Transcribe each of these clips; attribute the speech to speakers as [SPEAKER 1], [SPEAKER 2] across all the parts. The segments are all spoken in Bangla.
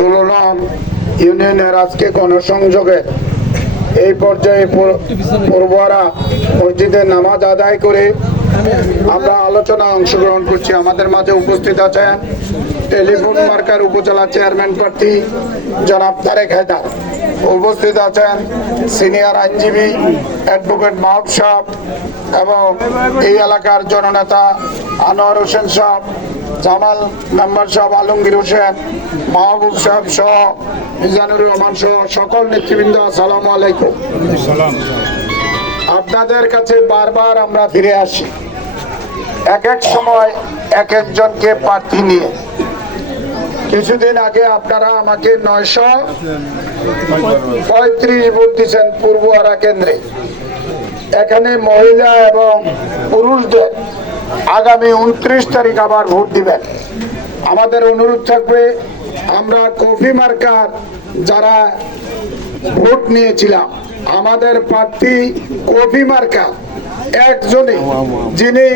[SPEAKER 1] ষোলো নং ইউনিয়নের আজকে গণসংযোগে। এই পর্যায়ে পড়ুয়ারা মসজিদে নামাজ আদায় করে আমরা আলোচনা অংশগ্রহণ করছি। আমাদের মাঝে উপস্থিত আছেন টেলিফোন মার্কার উপজেলা চেয়ারম্যান প্রার্থী জনাব তারেক হায়দার। উপস্থিত আছেন সিনিয়র আইনজীবী অ্যাডভোকেট মাহবুব সাহ এবং এই এলাকার জননেতা আনোয়ার হোসেন সাহ জামাল মেম্বার সাহেব আলমগীর হোসেন মাহবুব সাহেব সহ মিজানুর রহমান সহ সকল নেতৃবৃন্দ আসসালামু আলাইকুম। আপনাদের কাছে বারবার আমরা ফিরে আসি। এক এক সময় এক একজনকে প্রার্থী নিয়ে। কিছুদিন আগে আপনারা আমাকে নয়শো পঁয়ত্রিশ ভোট দিচ্ছেন পূর্বহারা কেন্দ্রে। এখানে মহিলা এবং পুরুষদের আগামী উনত্রিশ তারিখ আবার ভোট দিবেন। আমাদের অনুরোধ থাকবে, আমরা কফি মার্কার যারা ভোট নিয়েছিলাম, আমাদের প্রার্থী কফি মার্কা, একজনই যিনি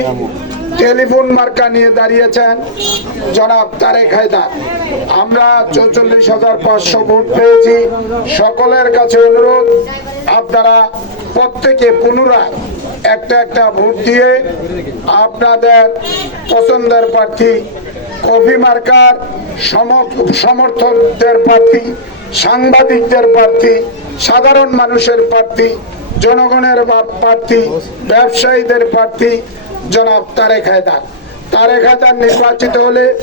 [SPEAKER 1] টেলিফোন মার্কা নিয়ে দাঁড়িয়েছেন, জনাব তারেক হায়দার। আমরা চৌচল্লিশ হাজার পাঁচশো ভোট পেয়েছি। সকলের কাছে অনুরোধ, আপনারা প্রত্যেকে পুনরায় একটা একটা ভোট দিয়ে আপনাদের পছন্দের প্রার্থী, কফি মার্কার সম- সমর্থকদের প্রার্থী, সাংবাদিকদের প্রার্থী, সাধারণ মানুষের প্রার্থী, জনগণের প্রার্থী, ব্যবসায়ীদের প্রার্থী, জনাব তারেক হায়দার। তারেক হায়দার নির্বাচিত হলে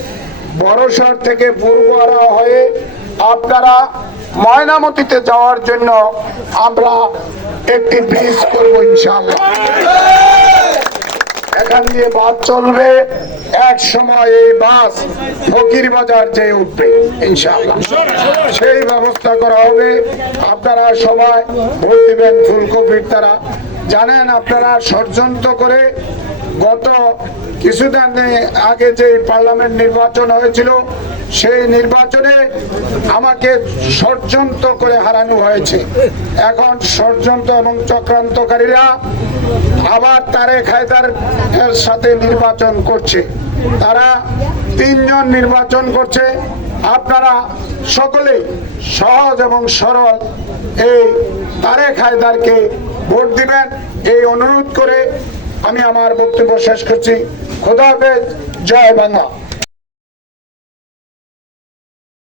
[SPEAKER 1] বড়সর থেকে পূর্বরা হয়ে আপনারা ময়নামতিতে যাওয়ার জন্য আমরা একটি ব্রিজ করব ইনশাআল্লাহ। এখান দিয়ে বাস চলবে, এক সময় এই বাস ফকির বাজার যে উঠবে, ইনশাআল্লাহ। সেই ব্যবস্থা করা হবে। আপনারা সবাই ভোট দিবেন ফুলকপির তারা। জানেন আপনারা ষড়যন্ত্র করে গত কিছুদিন আগে যে পার্লামেন্ট নির্বাচন হয়েছিল সেই নির্বাচনে আমাকে ষড়যন্ত্র করে হারানো হয়েছে। এখন ষড়যন্ত্র এবং চক্রান্তকারীরা আবার তারেক হায়দার এর সাথে নির্বাচন করছে। তারা তিনজন নির্বাচন করছে। আপনারা সকলে সহজ এবং সরল এই তারেক হায়দারকে ভোট দিবেন। এই অনুরোধ করে আমি আমার বক্তব্য শেষ করছি। খোদা হাফেজ, জয় বাংলা।